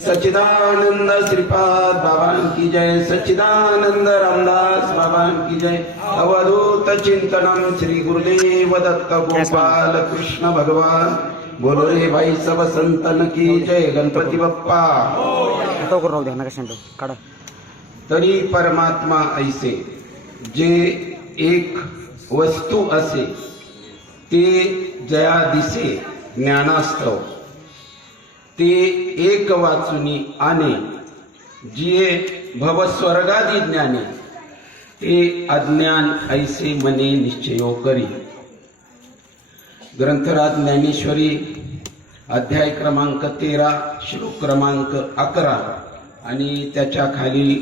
सच्चिदानंद श्रीपाद बाबा की जय सच्चिदानंद रामदास बाबा की जय। अवधूत चिंतनम श्री गुरुदेव दत्त गोपाल कृष्ण भगवान। बोलो रे भाई सब संतन की जय गणपती बाप्पा। तरी परमात्मा ऐसे जे एक वस्तू असे ते जया दिसे ज्ञानास्तव। ते एक वाचुनी आणे जिये भव स्वर्गादी ज्ञाने ते अज्ञान ऐसे मने निश्चयो करी। ग्रंथराज ज्ञानेश्वरी अध्याय क्रमांक तेरा श्लोक क्रमांक अकरा आणि त्याच्याखाली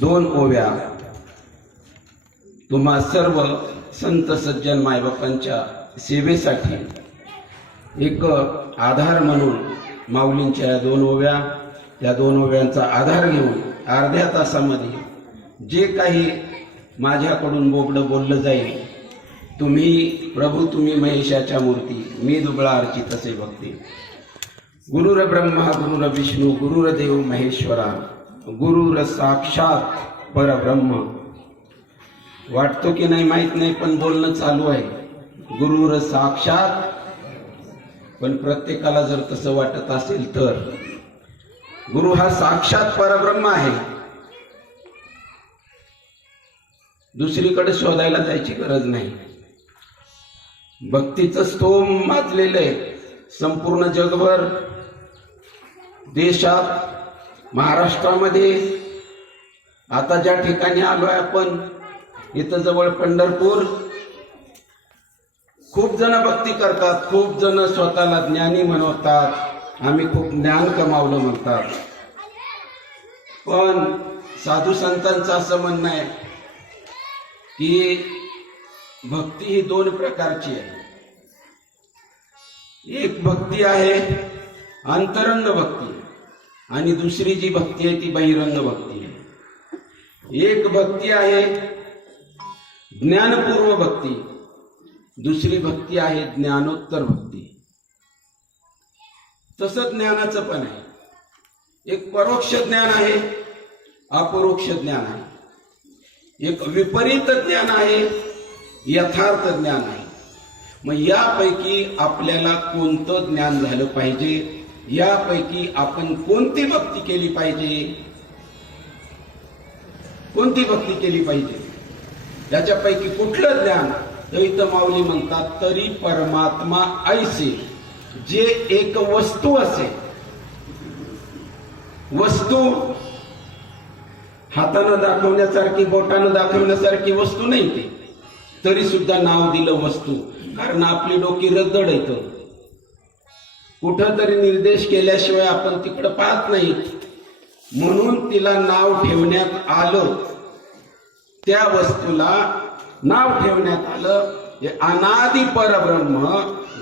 दोन ओव्या. तुम्हा सर्व संत सज्जन मायबापांच्या सेवेसाठी एक आधार म्हणून माऊलींच्या या दोन ओव्या या दोन ओव्यांचा आधार घेऊन अर्ध्या तासामध्ये जे काही माझ्याकडून बोबडं बोललं जाईल तुम्ही प्रभू तुम्ही महेशाच्या मूर्ती मी दुबळा अर्चित असे बघते गुरुर ब्रह्मा गुरुर विष्णू गुरुर देव महेश्वरा गुरुर साक्षात परब्रह्म. वाटतो की नाही माहीत नाही पण बोलणं चालू आहे. गुरुर साक्षात पण प्रत्येकाला जर तसं वाटत असेल तर. गुरु हा साक्षात परब्रह्म आहे. दुसरीकडे शोधायला जायची गरज नाही. भक्तीचं स्तोम माजलेलं आहे. संपूर्ण जगभर देशात महाराष्ट्रामध्ये. आता ज्या ठिकाणी आलोय आपण इथं जवळ पंढरपूर खूप जण भक्ती करतात खूप जण स्वतःला ज्ञानी म्हणवतात आम्ही खूप ज्ञान कमावलं म्हणतात. पण साधू संतांचं असं म्हणणं आहे की भक्ती ही दोन प्रकारची आहे. एक भक्ती आहे अंतरंग भक्ती आणि दुसरी जी भक्ती आहे ती बहिरंग भक्ती आहे. एक भक्ती आहे ज्ञानपूर्व भक्ती. दुसरी भक्ती आहे ज्ञानोत्तर भक्ती. तसं ज्ञानाचं पण आहे. एक परोक्ष ज्ञान आहे अपरोक्ष ज्ञान आहे. एक विपरीत ज्ञान आहे यथार्थ ज्ञान आहे. मग यापैकी आपल्याला कोणतं ज्ञान झालं पाहिजे? यापैकी आपण कोणती भक्ती केली पाहिजे? कोणती भक्ती केली पाहिजे? याच्यापैकी कुठलं ज्ञान दैत माऊली म्हणतात तरी परमात्मा ऐसे जे एक वस्तू असे. वस्तू हातानं दाखवण्यासारखी बोटानं दाखवण्यासारखी वस्तू नाही ती. तरी सुद्धा नाव दिलं वस्तू. कारण आपली डोकी रद्दड येत कुठं तरी निर्देश केल्याशिवाय आपण तिकडं पाहत नाही. म्हणून तिला नाव ठेवण्यात आलं. त्या वस्तूला नाव ठेवण्यात आलं. हे अनादि परब्रह्म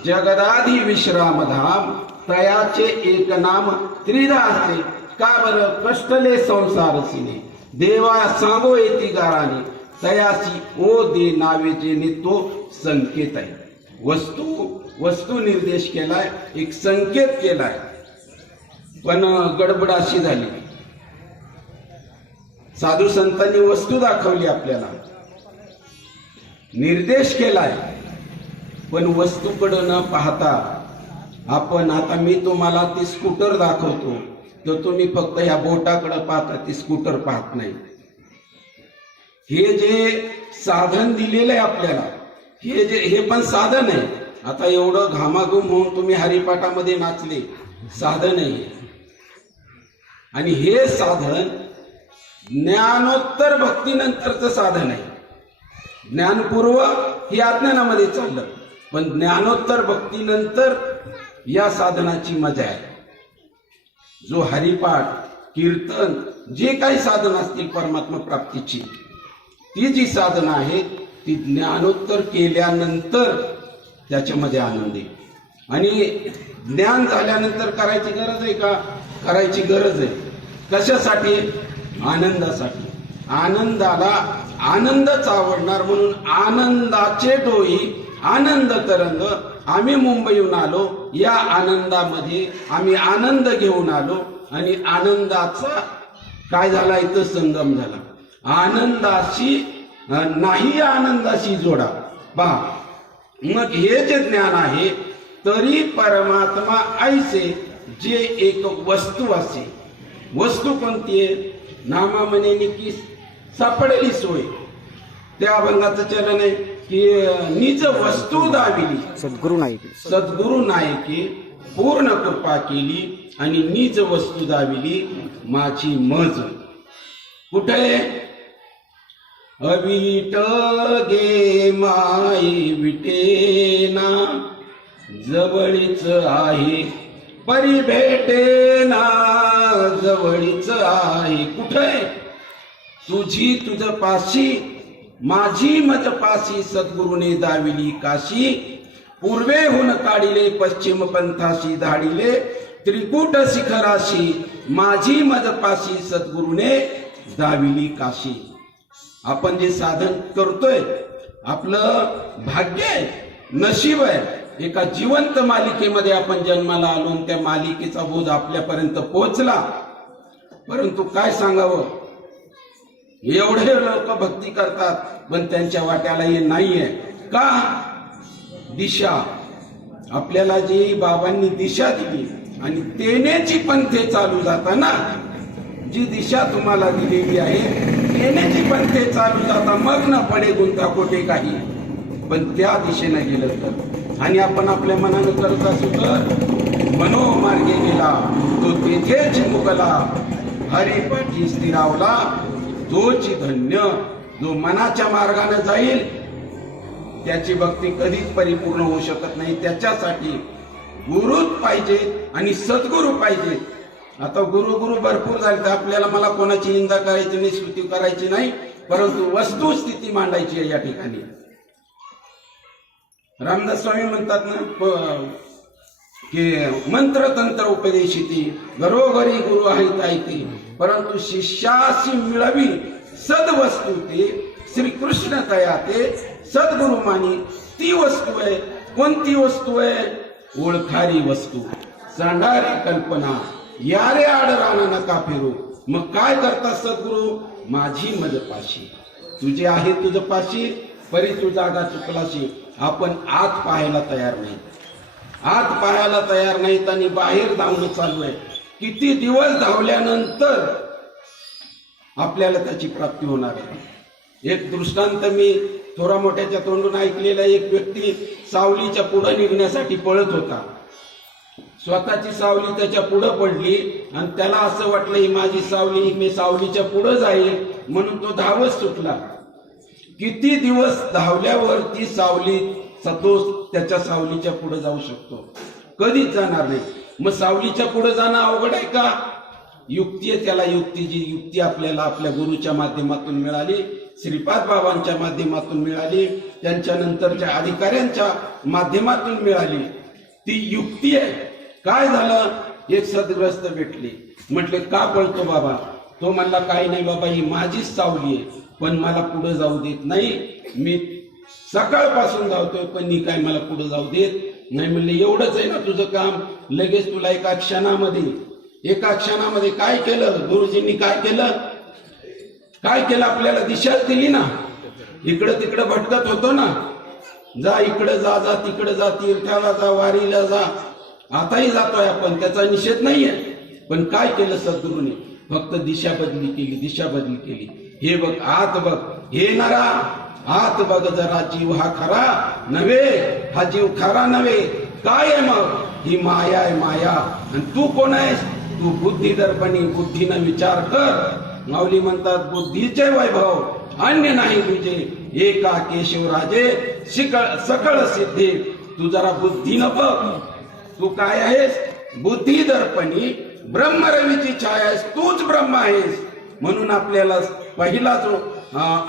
जगदाधी विश्रामधाम तयाचे एक नाम त्रिधा असते का बरं? कष्टले संसार सिने देवा सांगो येती गाराने. तयासी ओ दे नावेचे तो संकेत आहे. वस्तू वस्तू निर्देश केलाय एक संकेत केलाय. पण गडबड अशी झाली. साधू संतांनी वस्तू दाखवली आपल्याला. निर्देश केलाय. पण वस्तूकडे न पाहता आपण आता मी तुम्हाला ती स्कूटर दाखवतो. तर तुम्ही फक्त ह्या बोटाकडे पाहता ती स्कूटर पाहत नाही. हे जे साधन दिलेलं आहे आपल्याला हे जे हे पण साधन आहे. आता एवढं घामाघूम होऊन तुम्ही हरिपाठामध्ये नाचले साधन आहे आणि हे साधन ज्ञानोत्तर भक्तीनंतरचं साधन आहे. ज्ञानपूर्व ही अज्ञानामध्ये चाललं. पण ज्ञानोत्तर भक्तीनंतर या साधनाची मजा आहे. जो हरिपाठ कीर्तन जे काही साधन असतील परमात्मा प्राप्तीची ती जी साधनं आहेत ती ज्ञानोत्तर केल्यानंतर त्याच्यामध्ये आनंद आहे. आणि ज्ञान झाल्यानंतर करायची गरज आहे का? करायची गरज आहे. कशासाठी? आनंदासाठी. आनंदाला आनंदच आवडणार म्हणून आनंदाचे डोई आनंद तरंग आम्ही मुंबईहून आलो. या आनंदामध्ये आम्ही आनंद घेऊन आलो आणि आनंदाचा काय झाला? इथं संगम झाला. आनंदाशी नाही आनंदाशी जोडा. पहा मग हे जे ज्ञान आहे तरी परमात्मा ऐसे जे एक वस्तू असे. वस्तू कोणती आहे? नामा म्हणे की सापडली सोय. त्या अभंगाचं चलन आहे की निज वस्तू दाविली सद्गुरू नाही सद्गुरु नायकी पूर्ण कृपा केली आणि निज वस्तू दाविली माझी मज. कुठे? अविट गे माई विटेना जवळीच आहे. परी भेटेना जवळीच आहे. कुठे? तुझी तुझ पाशी माझी मज पाशी सद्गुरुने दाविली काशी. पूर्वेहून काढिले पश्चिम पंथाशी धाडिले त्रिकूट शिखराशी माझी मज पाशी सद्गुरुने दाविली काशी. आपण जे साधन करतोय आपलं भाग्य आहे नशीब आहे. एका जिवंत मालिकेमध्ये आपण जन्माला आलो त्या मालिकेचा बोध आपल्यापर्यंत पोहोचला. परंतु काय सांगावं? एवढे लोक भक्ती करतात पण त्यांच्या वाट्याला हे नाहीये. का? दिशा. आपल्याला जी बाबांनी दिशा दिली आणि तेनेची पंथे चालू जाताना जी दिशा तुम्हाला दिलेली आहे तेनेची पंथे चालू जाता मग न पडे गुंता कोठे काही. पण त्या दिशेने गेलं तर. आणि आपण आपल्या मनानं करत असू तर मनोमार्गे गेला तो तेथेच मुकला. हरिपाठी स्थिरावला जोची धन्य जो मनाच्या मार्गाने जाईल त्याची भक्ती कधीच परिपूर्ण होऊ शकत नाही. त्याच्यासाठी गुरुच पाहिजे आणि सद्गुरू पाहिजे. आता गुरु गुरु भरपूर झाले तर आपल्याला मला कोणाची निंदा करायची नाही स्तुती करायची नाही परंतु वस्तुस्थिती मांडायची आहे या ठिकाणी. रामदास स्वामी म्हणतात ना की मंत्र तंत्र उपदेशिती घरोघरी गुरु आहेत ऐकते परंतु शिष्याशी मिळवी सदवस्तू ते श्रीकृष्ण तया ते सद्गुरु मानी ती वस्तू आहे. कोणती वस्तू आहे? ओळखारी वस्तू. सांडारी कल्पना. यारे आड राहणं नका फिरू. मग काय करता सद्गुरु? माझी मज पाशी तुझे आहे तुझं पाशी परी तू जागा चुकलाशी. आपण आत पाहायला तयार नाही. आत पाहायला तयार नाहीत आणि बाहेर धावणं चालू आहे. किती दिवस धावल्यानंतर आपल्याला त्याची प्राप्ती होणार आहे. एक दृष्टांत मी थोरा मोठ्याच्या तोंडून ऐकलेला एक व्यक्ती सावलीच्या पुढे निघण्यासाठी पळत होता. स्वतःची सावली त्याच्या पुढं पडली आणि त्याला असं वाटलं ही माझी सावली मी सावलीच्या पुढं जाईल म्हणून तो धावत सुटला. किती दिवस धावल्यावर ती सावली सतोष त्याच्या सावलीच्या पुढे जाऊ शकतो? कधीच जाणार नाही. मग सावलीच्या पुढे जाणं अवघड आहे का? युक्ती आहे त्याला युक्ती जी युक्ती आपल्याला आपल्या गुरुच्या माध्यमातून मिळाली श्रीपाद बाबांच्या माध्यमातून मिळाली त्यांच्या नंतरच्या अधिकाऱ्यांच्या माध्यमातून मिळाली. ती युक्ती आहे. काय झालं? एक सदग्रस्त भेटले. म्हटले का पळतो बाबा? तो म्हणला काही नाही बाबा ही माझीच सावली आहे पण मला पुढे जाऊ देत नाही. मी सकाळपासून धावतोय पण ही काय मला पुढे जाऊ देत नाही म्हणले एवढंच आहे ना तुझं काम? लगेच तुला एका क्षणामध्ये एका क्षणामध्ये काय केलं? गुरुजींनी काय केलं? काय केलं? आपल्याला दिशा दिली ना. इकडं तिकडं भटकत होतो ना. जा इकडं जा जा तिकडं जा तीर्थाला जा वारीला जा. आताही जातोय आपण त्याचा निषेध नाहीये. पण काय केलं सद्गुरूने? फक्त दिशा बदली केली दिशा बदली केली. हे बघ आत बघ. हे नरा आत बघ जरा जीव हा खरा नव्हे हा जीव खरा नव्हे. काय आहे मग? ही माया आहे माया. आणि तू कोण आहेस? तू बुद्धी दर्पणी बुद्धीनं विचार कर. माऊली म्हणतात बुद्धीचे वैभव अन्य नाही तुझे. एका केशवराजे शिकळ सकळ सिद्धी. तू जरा बुद्धीनं बघ. तू काय आहेस? बुद्धी दर्पणी ब्रह्मरवीची छाया आहेस. तूच ब्रह्म आहेस. म्हणून आपल्याला पहिला जो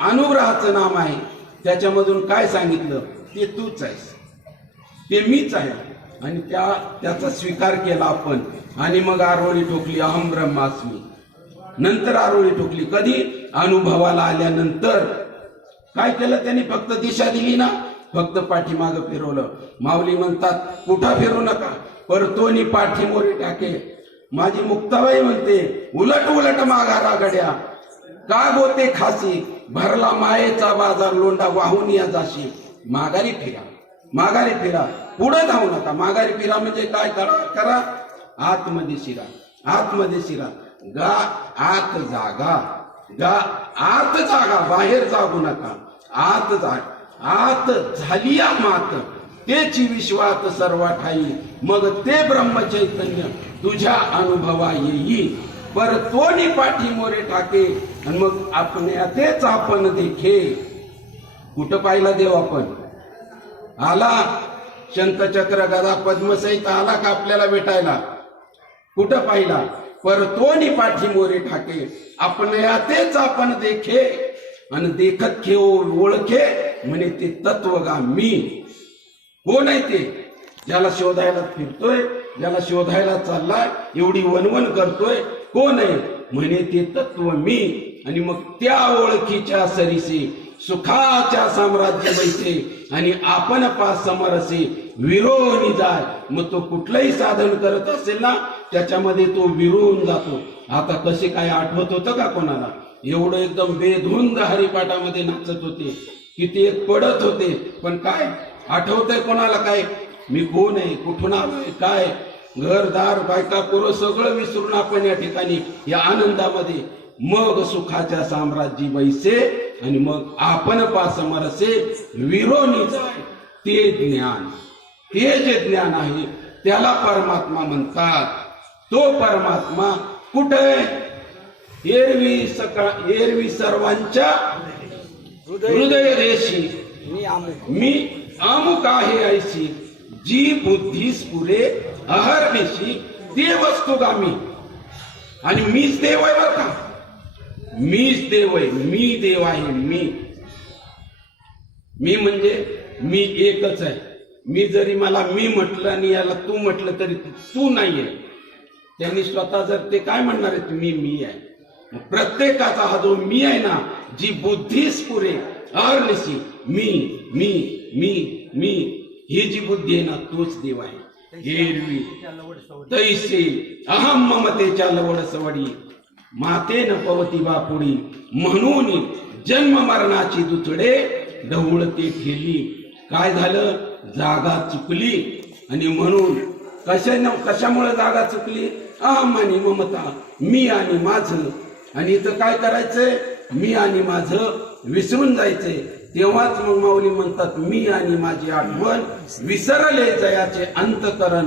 अनुग्रहाचं नाम आहे. त्याच्यामधून काय सांगितलं? ते तूच आहेस. ते मीच आहे. आणि त्या त्याचा स्वीकार केला आपण. आणि मग आरोळी ठोकली अहम ब्रह्मास्मी. नंतर आरोळी ठोकली कधी? अनुभवाला आल्यानंतर. काय केलं त्यांनी? फक्त दिशा दिली ना? फक्त पाठीमागं फिरवलं. माऊली म्हणतात कुठं फिरू नका. परतोनी पाठीमोरी टाके माझी मुक्ताबाई म्हणते उलट उलट माघारा गड्या. का गोते खासी? भरला मायेचा बाजार लोंडा वाहून या जाशी. माघारी फिरा माघारी फिरा. पुढे धावू नका. माघारी फिरा म्हणजे काय? करा करा. आतमध्ये शिरा आतमध्ये शिरा. गा आत जागा. गा आत जागा. बाहेर जागू नका. आत जाग आत झाली मात. तेची विश्वात सर्व ठाई मग ते ब्रह्मचैतन्य तुझ्या अनुभवा येई पर तोनी पाठी मोरे टाके आणि मग आपण तेच आपण देखे कुठं पाहिला देव आपण? आला. शंतचक्र गदा पद्मसहित आला का आपल्याला भेटायला? कुठं पाहिला? परतोनी पाठी मोरे ठाके. आपण यातेच आपण देखे आणि देखत घेऊ ओळखे म्हणे ते तत्वगा मी कोण हो आहे ते? ज्याला शोधायला फिरतोय ज्याला शोधायला चाललाय एवढी वनवन करतोय हो कोण आहे म्हणे ते तत्व मी आणि मग त्या ओळखीच्या सरीसे सुखाच्या साम्राज्य बैसे आणि आपण पास समरसे विरोनी जाय. मग तो कुठलंही साधन करत असेल ना त्याच्यामध्ये तो विरून जातो. आता कसे काय आठवत होतं का कोणाला? एवढं एकदम बेधुंद हरिपाठामध्ये नाचत होते. किती एक पडत होते. पण काय? आठवतंय कोणाला काय? मी कोण आहे? कुठून आलोय? काय? घरदार बायका पोरं सगळं विसरून आपण या ठिकाणी या आनंदामध्ये. मग सुखाच्या साम्राज्य बैसे आणि मग आपण पासमरसे विरोनी जाय. ते ज्ञान ते जे ज्ञान आहे त्याला परमात्मा म्हणतात. तो परमात्मा कुठे? एरवी सकाळ एरवी सर्वांच्या हृदय रेशी मी अमुक आहे ऐशी. जी बुद्धी पुरे अहर्निशी ते वस्तुगामी आणि मीच देव आहे बरं का? मीच देव आहे मी देव आहे मी. मी म्हणजे मी एकच आहे. मी जरी मला मी म्हटलं आणि याला तू म्हटलं तरी तू नाहीये त्यांनी स्वतः जर ते काय म्हणणार आहेत मी मी आहे. प्रत्येकाचा हा जो मी आहे ना जी बुद्धी स्फुरे अहर्निशी मी मी मी मी ही जी बुद्धी आहे ना तोच देव आहे. तैसे अहम ममतेच्या लवड सवडी मातेन पवती बापुडी म्हणून जन्म मरणाची दुचडे ढवळते ठेली. काय झालं? जागा चुकली. आणि म्हणून कशा कशामुळे जागा चुकली? अहम आणि ममता मी आणि माझं. आणि इथं काय करायचंय? मी आणि माझं विसरून जायचंय. तेव्हाच मग माऊली म्हणतात मी आणि माझी आठवण विसरले जयाचे अंतकरण.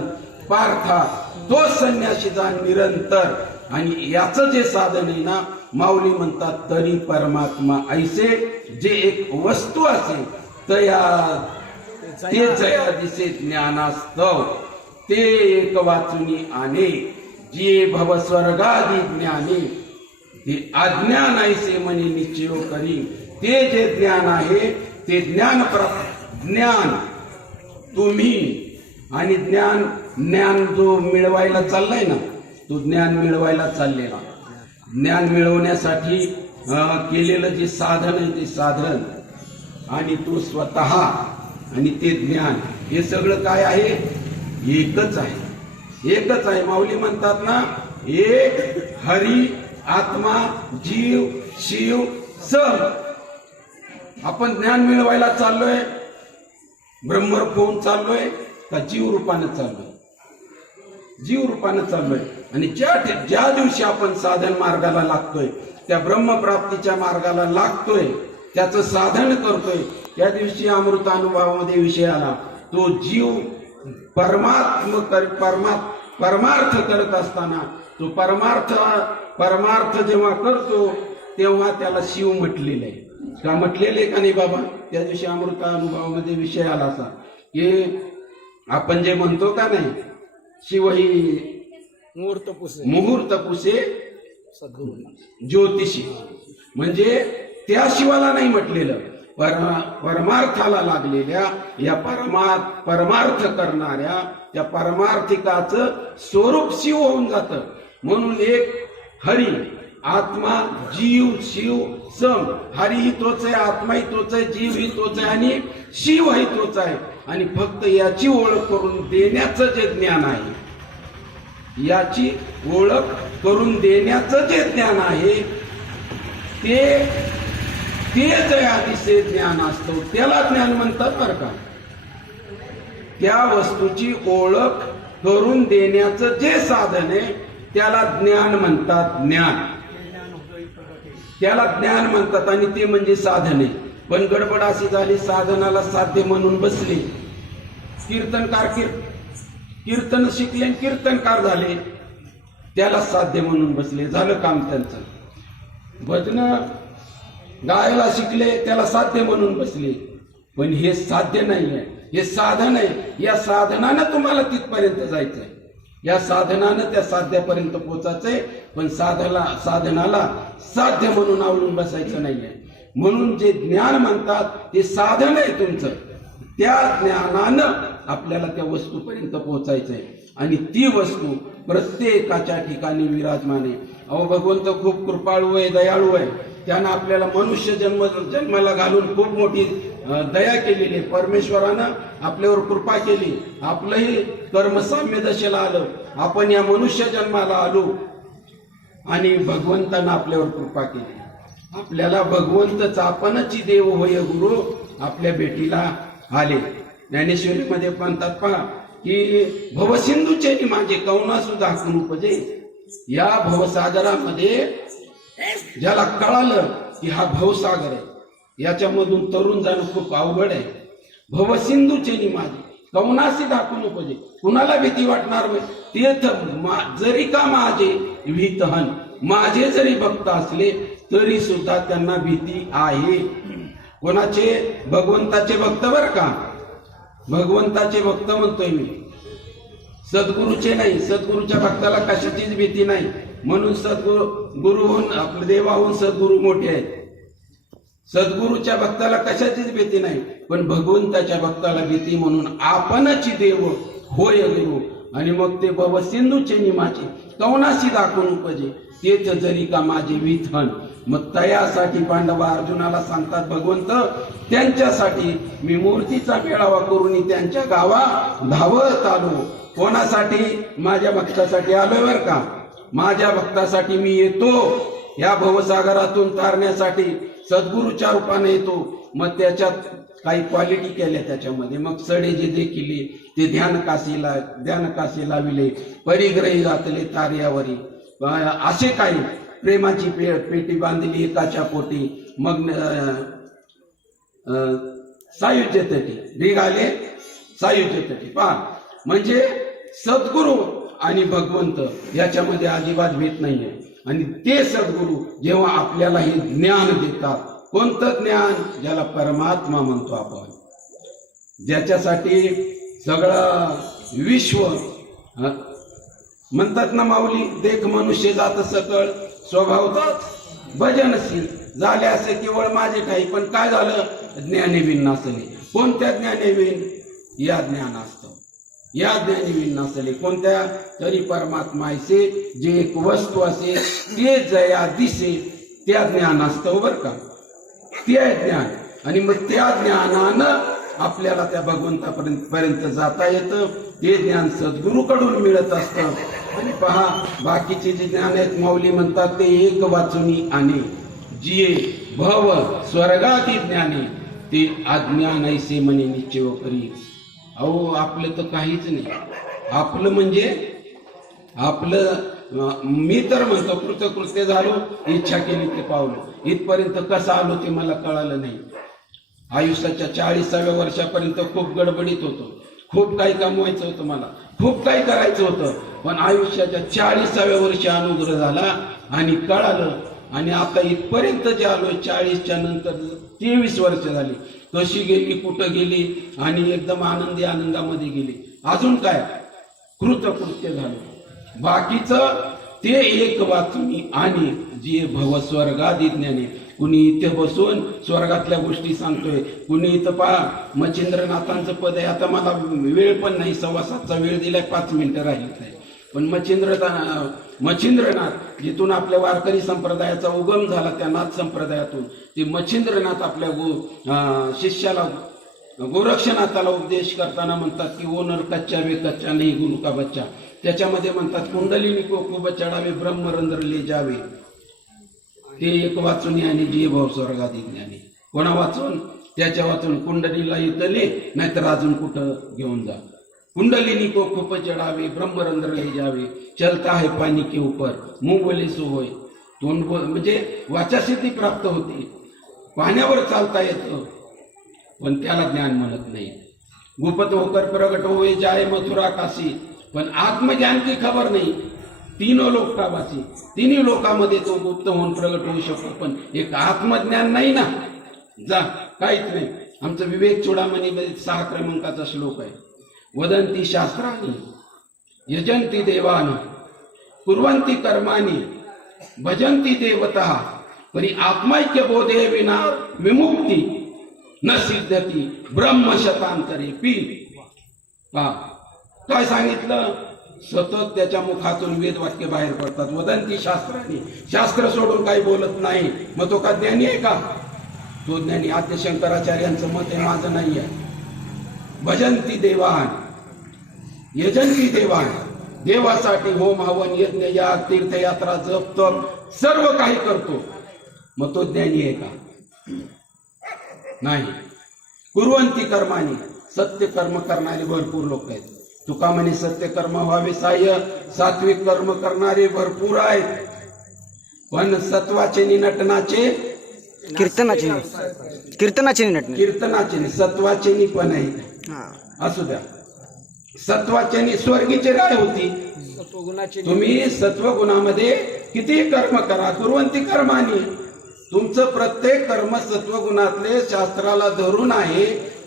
पार्था तो संन्यासीचा निरंतर आणि याचं जे साधन आहे ना माऊली म्हणतात तरी परमात्मा ऐसे जे एक वस्तू असेल तया ते जया दिसे ज्ञानास्तव. ते एक वाचुनी आणे जे भव स्वर्गादी ज्ञाने. हे अज्ञान ऐसे म्हणे निश्चयो करी. ते जे ज्ञान आहे ते ज्ञान प्र- ज्ञान तुम्ही आणि ज्ञान ज्ञान जो मिळवायला चाललाय ना तो ज्ञान मिळवायला चाललेला. ज्ञान मिळवण्यासाठी केलेलं जे साधन आहे ते साधन आणि तो स्वतः आणि ते ज्ञान हे सगळं काय आहे? एकच आहे. एकच आहे. माऊली म्हणतात ना एक हरी आत्मा जीव शिव सर आपण ज्ञान मिळवायला चाललोय ब्रह्मरूप होऊन चाललोय का जीव रूपानं चाललोय? जीव रूपानं चाललोय. आणि ज्या ज्या दिवशी आपण साधन मार्गाला लागतोय त्या ब्रह्मप्राप्तीच्या मार्गाला लागतोय त्याचं साधन करतोय त्या दिवशी अमृत अनुभवामध्ये विषय आला. तो जीव परमात्म कर परमा परमार्थ करत असताना तो परमार्थ परमार्थ जेव्हा करतो तेव्हा त्याला शिव म्हटलेलं आहे. का म्हटलेले आहे का नाही बाबा? त्या दिवशी अमृत अनुभवामध्ये विषय आला असा. की आपण जे म्हणतो का नाही शिव ही मुहूर्त पुसे. मुहूर्त पुसे सद्गुरू ज्योतिषी. म्हणजे त्या शिवाला नाही म्हटलेलं. परमा परमार्थाला लागलेल्या या परमा परमार्थ करणाऱ्या त्या परमार्थिकाचं स्वरूप शिव होऊन जातं. म्हणून एक हरी आत्मा जीव शिव सम हरी ही तोच आहे आत्मा ही तोच आहे जीव ही तोच आहे आणि शिव ही तोच आहे. आणि फक्त याची ओळख करून देण्याचं जे ज्ञान आहे याची ओळख करून देण्याचं जे ज्ञान आहे ते ते जे अतिशय ज्ञान असतं त्याला ज्ञान म्हणतात बरं का? त्या वस्तूची ओळख करून देण्याचं जे साधन आहे त्याला ज्ञान म्हणतात ज्ञान. त्याला ज्ञान म्हणतात आणि ते म्हणजे साधन. आहे पण गडबड अशी झाली साधनाला साध्य म्हणून बसले. कीर्तनकार कीर्तन शिकले कीर्तनकार झाले. त्याला साध्य म्हणून बसले. झालं काम त्यांचं. भजन गायला शिकले त्याला साध्य म्हणून बसले. पण हे साध्य नाही आहे. हे साधन आहे. या साधनानं तुम्हाला तिथपर्यंत जायचंय. या साधनानं त्या साध्यापर्यंत पोचायचंय. पण साधला साधनाला साध्य म्हणून आवडून बसायचं नाहीये. म्हणून जे ज्ञान म्हणतात ते साधन आहे तुमचं. त्या ज्ञानानं आपल्याला त्या वस्तूपर्यंत पोहोचायचंय. आणि ती वस्तू प्रत्येकाच्या ठिकाणी विराजमान आहे. अहो भगवंत खूप कृपाळू आहे दयाळू आहे. त्यानं आपल्याला मनुष्य जन्म जन्माला घालून खूप मोठी दया केलेली आहे. परमेश्वरानं आपल्यावर कृपा केली. आपलंही कर्मसाम्य दशेला आलं. आपण या मनुष्य जन्माला आलो. आणि भगवंतानं आपल्यावर कृपा केली. आपल्याला भगवंत आपणच देव होय गुरु आपल्या भेटीला आले. ज्ञानेश्वरीमध्ये म्हणतात पहा की भवसिंधूचे माझे कवना सुद्धा उपजे. या भवसागरामध्ये ज्याला कळालं की हा भवसागर आहे याच्यामधून तरुण जाणं खूप अवघड आहे. भवसिंधूचे माझे कवनासी दाखवून उपजे. कुणाला भीती वाटणार नाही? तीर्थ मा- जरी का माझे भीतहन माझे जरी भक्त असले तरी सुद्धा त्यांना भीती आहे. कोणाचे? भगवंताचे भक्त बर का? भगवंताचे भक्त म्हणतोय मी. सद्गुरूचे नाही सद्गुरूच्या भक्ताला कशाचीच भीती नाही. म्हणून सद्गुरू गुरुहून आपले देवाहून सद्गुरू मोठे आहेत. सद्गुरूच्या भक्ताला कशाचीच भीती नाही पण भगवंताच्या भक्ताला भीती म्हणून आपणच देव होय गुरु. आणि मग ते बाबा सिंधूचे निमाचे कवनाशी दाखवून उपजे तेच जरी का माझे विथन मग तयासाठी पांडवा अर्जुनाला सांगतात भगवंत त्यांच्यासाठी मी मूर्तीचा मेळावा करून त्यांच्या गावा धावत आलो. कोणासाठी? माझ्या भक्तासाठी आलोय बर का? माझ्या भक्तासाठी मी येतो. या भवसागरातून तारण्यासाठी सद्गुरूच्या रूपाने येतो. मग त्याच्यात काही क्वालिटी केल्या त्याच्यामध्ये. मग सडे जे जे ते ध्यान काशीला ध्यान काशी लाविले परिग्रही घातले तार्यावरी असे काही प्रेमाची पे पेटी बांधली एकाच्या पोटी. मग अं, सायुज्य तटी निघाले सायुज्य तटी पहा. म्हणजे सद्गुरू आणि भगवंत याच्यामध्ये अजिबात भेट नाहीये. आणि ते सद्गुरू जेव्हा आपल्याला हे ज्ञान देतात कोणतं ज्ञान? ज्याला परमात्मा म्हणतो आपण. ज्याच्यासाठी सगळं विश्व म्हणतात ना माऊली देख मनुष्य जात सकळ. स्वभावतात भजनशील. झाले असे केवळ माझे काही पण काय झालं? ज्ञानेविन नसले. कोणत्या ज्ञानेविन या ज्ञान असतं. या ज्ञानेविन नसले. कोणत्या? तरी परमात्मा असे जे एक वस्तू असे ते जया दिसे त्या ज्ञान असतं बर का? ते ज्ञान. आणि मग त्या ज्ञानानं आपल्याला त्या भगवंतापर्यंत पर्यंत जाता येतं. ते ज्ञान सद्गुरूकडून मिळत असतं. आणि पहा बाकीचे जे ज्ञान आहेत माऊली म्हणतात ते एक वाचुनी आणि जिये भव स्वर्गाती ज्ञाने ते अज्ञान ऐसे म्हणे निश्चय करी अहो आपलं तर काहीच नाही. आपलं म्हणजे आपलं मी तर म्हणतो कृतकृत्य झालो इच्छा केली ते पावलो. इथपर्यंत कसं आलो ते मला कळालं नाही. आयुष्याच्या चाळीसाव्या वर्षापर्यंत खूप गडबडीत होतो. खूप काही कमवायचं होतं मला. खूप काही करायचं होतं. पण आयुष्याच्या चाळीसाव्या वर्षी अनुग्रह झाला आणि कळालं आणि आता इथपर्यंत जे आलोय चाळीसच्या नंतर तेवीस वर्ष झाली. कशी गेली कुठं गेली आणि एकदम आनंदी आनंदामध्ये गेली. अजून काय? कृतकृत्य झालं. बाकीचं ते एक वाचून आणि जे भव स्वर्गादी ज्ञाने कुणी इथे बसून स्वर्गातल्या गोष्टी सांगतोय कुणी इथं पहा मच्छिंद्रनाथांचं पद आहे. आता मला वेळ पण नाही सव्वा सातचा वेळ दिलाय पाच मिनिटं राहिलीच नाही पण मच्छिंद्रता मच्छिंद्रनाथ जिथून आपल्या वारकरी संप्रदायाचा उगम झाला त्या नाथ संप्रदायातून. ते मच्छिंद्रनाथ आपल्या गो शिष्याला गोरक्षनाथाला उपदेश करताना म्हणतात की ओनर कच्चा वे कच्चा नाही गुरु का बच्चा. त्याच्यामध्ये म्हणतात कुंडलिनी को खूप चढावे ब्रह्मरंध्रले जावे. ते एक वाचून आणि जी भाव स्वर्गात ज्ञानी. कोणा वाचून? त्याच्या वाचून कुंडलीला इथले नाहीतर अजून कुठं घेऊन जा. कुंडलिनी को खूप चढावे ब्रह्मरंध्र ले जावे. चलता है पाणी के ऊपर मुंह बोले सो होय तोंड बोल म्हणजे वाचासिद्धी प्राप्त होती. पाण्यावर चालता येतं पण त्याला ज्ञान म्हणत नाही. गुपत होकर प्रगट होवे जाय मथुरा काशी पण आत्मज्ञान की खबर नाही. तीन लोक का तिन्ही लोकांमध्ये तो गुप्त होऊन प्रगट होऊ शकतो पण एक आत्मज्ञान नाही ना. जा काहीच नाही. आमचं विवेक चुडामणी सहा क्रमांकाचा श्लोक आहे. वदंती शास्त्रानी यजंती देवान कुर्वंती कर्मानी भजंती देवता परी आत्मैक्य बोधे विना विमुक्ती न सिद्धती ब्रह्म शतांतरे पी। पा। काय सांगितलं? सतत त्याच्या मुखातून वेद वाक्य बाहेर पडतात. वदंती शास्त्राने शास्त्र सोडून काही बोलत नाही. मग तो का ज्ञानी आहे का? तो ज्ञानी आद्य शंकराचार्यांचं मत आहे माझं नाही आहे भजंती देवान. यजंती देवान देवासाठी होम हवन यज्ञ याग तीर्थयात्रा जप तप सर्व काही करतो. मग तो ज्ञानी आहे का? नाही. कुरवंती कर्मानी सत्य कर्म करणारे भरपूर लोक आहेत. तुका म्हणे सत्य कर्म व्हावे साह्य सात्विक कर्म करणारे भरपूर आहेत. पण सत्वाचे नटनाचे कीर्तनाची कीर्तनाची नटणे. कीर्तनाचे सत्वाचे पण आहेत. हा. असू द्या. सत्वाचे नि स्वर्गीची राय होती. तुम्ही सत्वगुणामध्ये किती कर्म करा कुरवंती कर्मानी. तुमचं प्रत्येक कर्म सत्वगुणातले शास्त्राला धरून आहे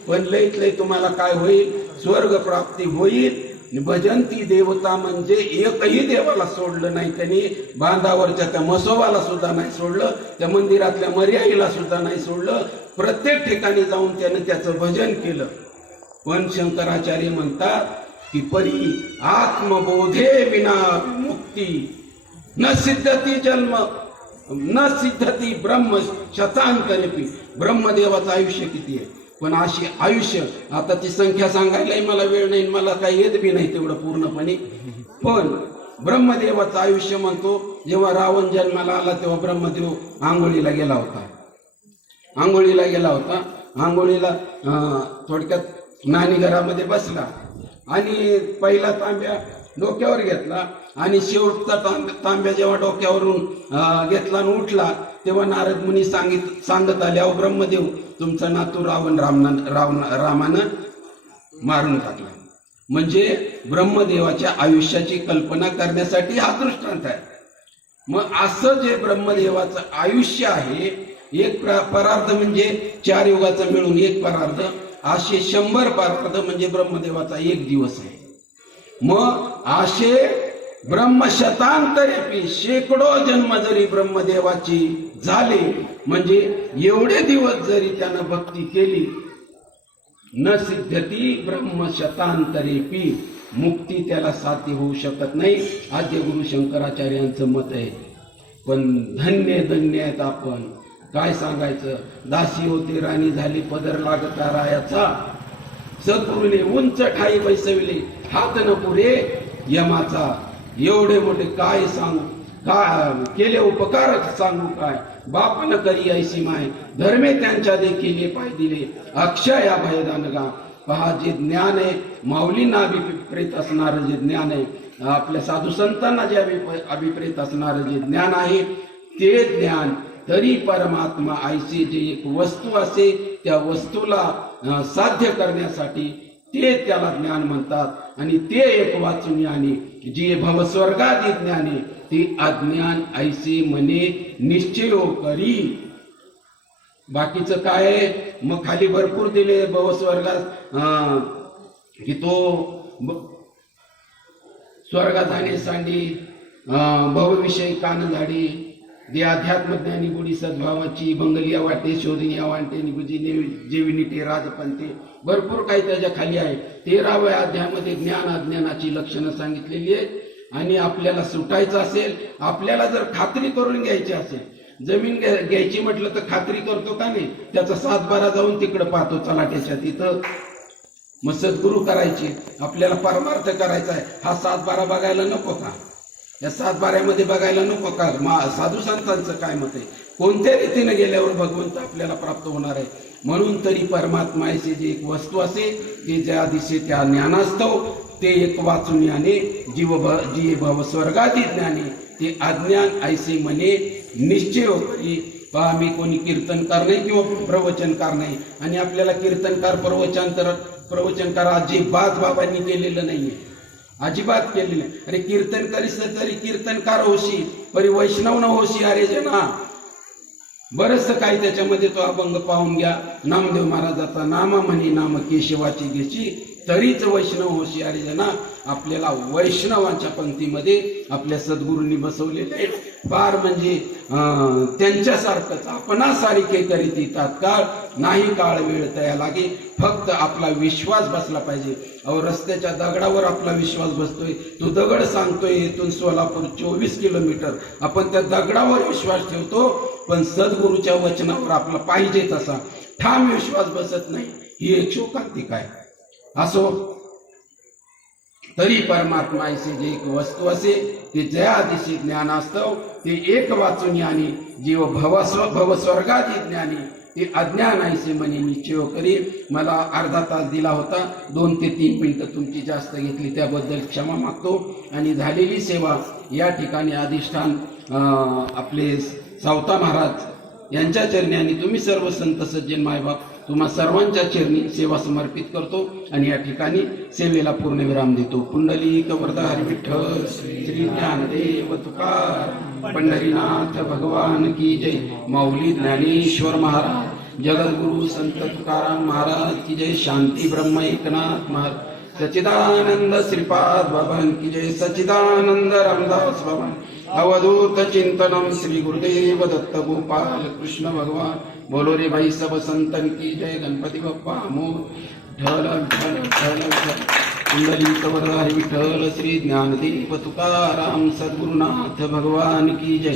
पण लईत लई तुम्हाला काय होईल? स्वर्ग प्राप्ती होईल. भजंती देवता म्हणजे एकही देवाला सोडलं नाही त्यांनी. बांधावरच्या त्या मसोबाला सुद्धा नाही सोडलं. त्या मंदिरातल्या मर्याईला सुद्धा नाही सोडलं. प्रत्येक ठिकाणी जाऊन त्यानं त्याचं भजन केलं. पण शंकराचार्य म्हणतात ती परी आत्मबोधे विना मुक्ती. न सिद्धती जन्म न सिद्धती ब्रह्म शतांतरेपी ब्रह्मदेवाचं आयुष्य किती आहे? पण अशी आयुष्य आता ती संख्या सांगायलाही मला वेळ नाही मला काही येत बी नाही तेवढं पूर्णपणे. पण ब्रह्मदेवाचं आयुष्य म्हणतो जेव्हा रावण जन्माला आला तेव्हा ब्रह्मदेव आंघोळीला गेला होता. आंघोळीला गेला होता. आंघोळीला अं, थोडक्यात नाणी घरामध्ये बसला. आणि पहिला तांब्या डोक्यावर घेतला आणि शेवटचा तांब- तांब्या जेव्हा डोक्यावरून घेतला आणि उठला तेव्हा नारद मुनी सांगित सांगत आले अहो ब्रह्मदेव तुमचा नातू रावण रामना रावण रामानं मारून टाकला. म्हणजे ब्रह्मदेवाच्या आयुष्याची कल्पना करण्यासाठी हा दृष्टांत आहे. मग असं जे ब्रह्मदेवाचं आयुष्य आहे एक परार्थ म्हणजे चार युगाचं मिळून एक परार्थ असे शंभर परार्ध म्हणजे ब्रह्मदेवाचा एक दिवस आहे. मग असे ब्रह्मशतांतरेपी शेकडो जन्म जरी ब्रह्मदेवाची झाले म्हणजे एवढे दिवस जरी त्यानं भक्ती केली न सिद्धती ब्रह्मशतांतरेपी मुक्ती त्याला साध्य होऊ शकत नाही आद्य गुरु शंकराचार्यांचं मत आहे. पण धन्य धन्य आहेत आपण. काय सांगायचं? दासी होती राणी झाली पदर लागता रायाचा. सद्गुरूने उंच ठाई बैसविली. हात न पुरे यमाचा. एवढे मोठे काय सांगू? काय केले उपकार सांगू काय? बाप न करी ऐसी माय. धर्मे त्यांच्या देखील पाय दिले. अक्षय या भयदानगा पहा जे ज्ञान आहे माऊलींना अभिप्रेत असणारं जे ज्ञान आहे आपल्या साधू संतांना जे अभिप- अभिप्रेत असणारं जे ज्ञान आहे ते ज्ञान तरी परमात्मा आयचे जे एक वस्तू असे त्या वस्तूला साध्य करण्यासाठी ते त्याला ज्ञान म्हणतात. आणि ते एक वाचून आणि जे भवस्वर्गादी ज्ञाने ते अज्ञान ऐसे मने निश्चय करी बाकीचं काय मग खाली भरपूर दिले भवस्वर्गात अं, की तो स्वर्गात आणि सांडी भवविषयी कान झाडी दे अध्यात्मज्ञानी गुढी सद्भावाची बंगलिया वाटे शोधनिया वाटे निगुजी जेविनिटे राजपंते भरपूर काही त्याच्याखाली आहे. तेराव्या अध्यायामध्ये ज्ञान अज्ञानाची लक्षणं सांगितलेली आहेत. आणि आपल्याला सुटायचं असेल आपल्याला जर खात्री करून घ्यायची असेल जमीन घ्यायची म्हटलं तर खात्री करतो का नाही? त्याचा सातबारा जाऊन तिकडं पाहतो चला त्याच्या तिथं मग सद्गुरू करायची आपल्याला परमार्थ करायचा आहे. हा सातबारा बघायला नको का? या सातबाऱ्यामध्ये बघायला नको का? मा साधू संतांचं काय मत आहे? कोणत्या रीतीने गेल्यावर भगवंत आपल्याला प्राप्त होणार आहे? म्हणून तरी परमात्माची जी एक वस्तू असे की ज्या दिशे त्या ज्ञानास्तव ते एक वाचून याने जीव भ जी भव स्वर्गादी ज्ञाने ते अज्ञान ऐसे म्हणे निश्चय होती पहा मी कोणी कीर्तनकार नाही किंवा प्रवचनकार नाही आणि आपल्याला कीर्तनकार प्रवचन प्रवचनकार प्रवचनकार अजिबात बाबांनी केलेलं नाहीये. अजिबात केलेली नाही. अरे कीर्तन करीस तरी कीर्तनकार होशी परी वैष्णव न होशी अरे जना बरंचसं काही त्याच्यामध्ये तो अभंग पाहून घ्या. नामदेव महाराजाचा नामा म्हणे नाम केशवाची घेची. तरीच वैष्णव होशियारी जणा जना आपल्याला वैष्णवांच्या पंक्तीमध्ये आपल्या सद्गुरूंनी बसवलेले फार म्हणजे अं, त्यांच्यासारखंच आपणासारखे करीती तात्काळ नाही काळ वेळ तया लागे. फक्त आपला विश्वास बसला पाहिजे. अहो रस्त्याच्या दगडावर आपला विश्वास बसतोय. तो दगड सांगतोय इथून सोलापूर चोवीस किलोमीटर. आपण त्या दगडावर विश्वास ठेवतो. पण सद्गुरूच्या वचनावर आपला पाहिजे तसा ठाम विश्वास बसत नाही. ही एक शोकांतिक आहे. असो तरी परमात्मा जे एक वस्तू असे ते ज्या दिशी ज्ञान असतं ते एक वाचून ज्ञानी जीव भवस्व भवस्वर्गादी ज्ञानी ते अज्ञान ऐसे म्हणे निश्चय करी. मला अर्धा तास दिला होता दोन ते तीन मिनिटं तुमची जास्त घेतली त्याबद्दल क्षमा मागतो. आणि झालेली सेवा या ठिकाणी अधिष्ठान अं, आपले सावता महाराज यांच्या चरणी आणि तुम्ही सर्व संत सज्जन मायबाप तुम्हा सर्वांच्या चरणी सेवा समर्पित करतो आणि या ठिकाणी सेवेला पूर्णविराम देतो देतो. पुंडली हरि विठ्ठल श्री ज्ञानदेव तुकार पंढरीनाथ भगवान की जय. माऊली ज्ञानेश्वर महाराज जगद्गुरु संत तुकाराम महाराज की जय. शांती ब्रह्म एकनाथ महाराज सचिदानंद श्रीपाद भवन की जय. सचिदानंद रामदास भवन अवधूत चिंतनम श्री गुरुदेव दत्त गोपाल कृष्ण भगवान। बोलो रे भाई सब संतन की जय गणपती बाप्पा मो ढल ढल ढल ढल। कुंडली कवरधारी विठ्ठल श्री ज्ञानदेव तुकाराम सद्गुरुनाथ भगवान की जय।